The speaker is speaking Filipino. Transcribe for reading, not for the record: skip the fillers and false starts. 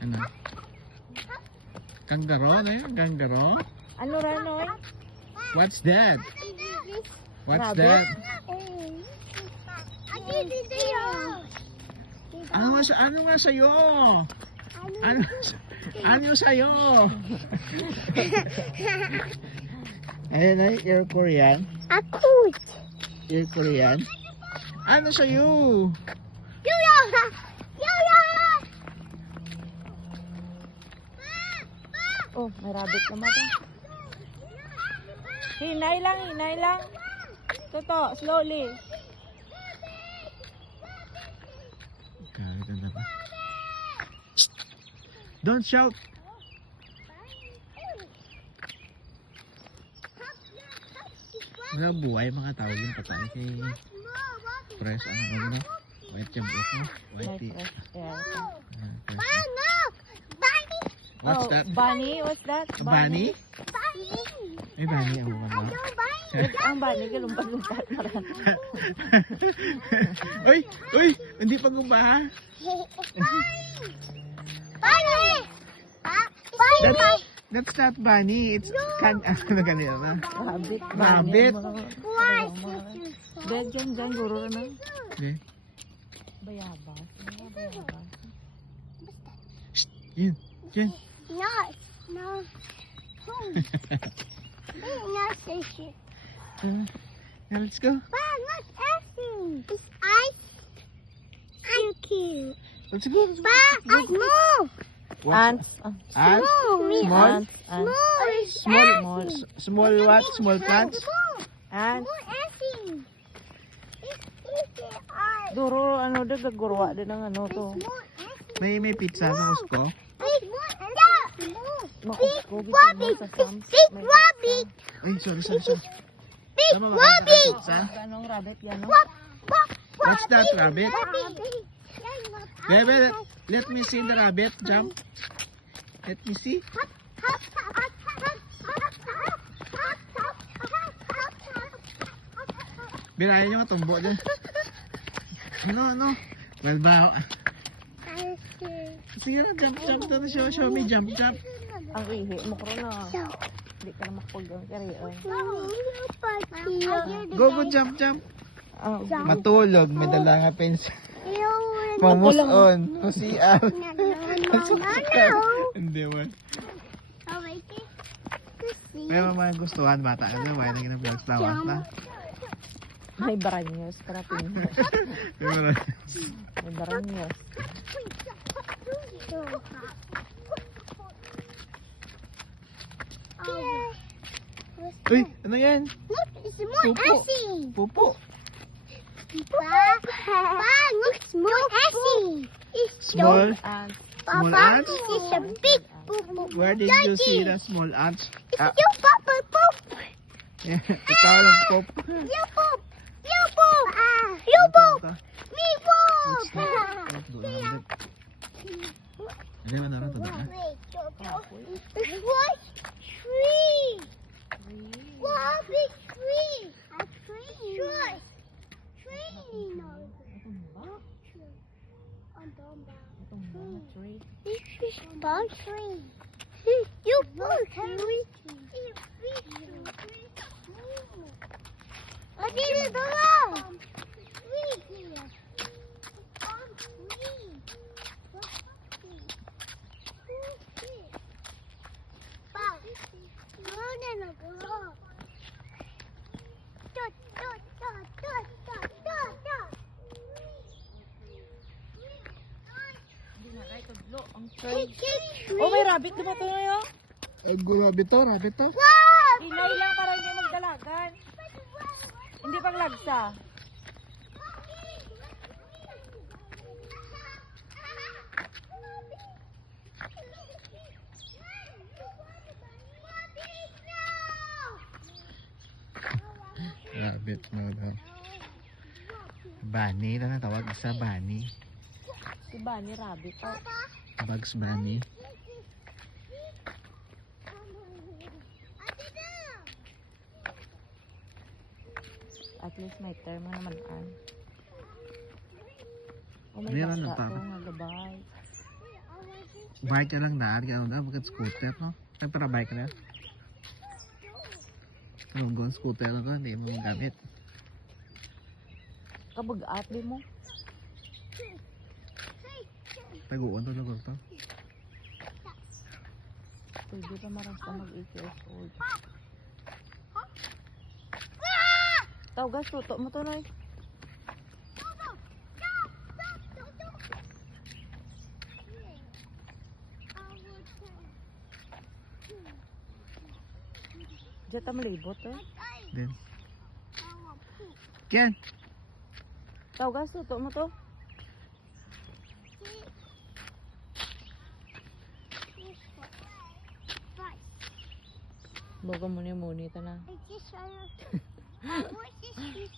Ano? Kangaroo na yun? Kangaroo? Ano Ranoy? What's that? What's Rabbit? that? Ano nga sa'yo? Ano sa'yo? Ayun ay, you're Korean? Akut. You're Korean? Ano sa'yo? Oh, may rabbit naman to. Hinay lang. Toto, slowly. Kaganda ba? Don't shout! Buhay mga tao yung patay kay press ang ano white jam mo white tea. What's Oh, that? Bunny? What's that? Bunny? May bunny ang mga Ang bunny, galumpat-lumpat pa rin. Uy! Hindi pa gumaha? That's not bunny. It's ano ganito na? Rabbit. Rabbit. Dad, dyan, guro na. Okay. Bayabas. Yan. No. Let's go. Look, Effie. It's ice. I'm cute. Let's go. I move. Ants. Ants? Small. Ants. Small what? Small plants? Ants. Effie. It's ice. Duro, ano, gagurwa din ng ano to. May pizza na gusto. Big rabbit. Ay, sorry. Big Tama ba? rabbit. Pizza? Anong rabbit yan, no? What's that, rabbit? Bebe, let me see the rabbit jump. Let me see. Birayan nyo nga tumbo dyan. Ano? Balbaho. Sige na, jump doon. Show me, jump. Ang ihi mo ko na. Hindi ka na makapag-ang kariyan. Go, jump. Oh, Matulog, may dala nga pencil. Mamuson, kusian. Hindi mo. May mga gustuhan bata. Ano, may naging na vlogs lawas na. may baranyos. Karapin. May baranyos. Uy, ano yan? Look, it's more Pupo. Effie. Pupo. Look, small Effie. It's Small Ants. small Papa, ants? it's a big poop. Where did you see the small ants? It's you, Papa, poop. Ikaw nag-pop. You poop. You poop. You poop. Me poop. Ano ba naman ito na? What? Tree. What big tree? A tree. Sure. Tree. No. This is bug tree. You bug tree. I did it alone. Oh, may rabbit. Diba ito ngayon? Rabbit to. Inay lang para hindi magdalagan. Hindi pang lagsa. Rabbit mo daw. Bunny na natawag sa bunny. Si Bunny rabbit. Oh. Bugs Bunny. At least may term naman. Oh, may Meron na bata pa. to nga gabay. Bike ka lang daan, kaya na, magkat scooter, no? Ay, para bike na. Nunggon scooter na to, hindi mo gamit. Kabag-at di mo. Taguan to, lugar to. Pwede pa marasta mag-8 years old. Tawgas, tuto mo to, Noy. Diyan ta malibot, eh. Then, Ken! Tawgas, tuto mo to. Baga muni-muni ta na. What is this?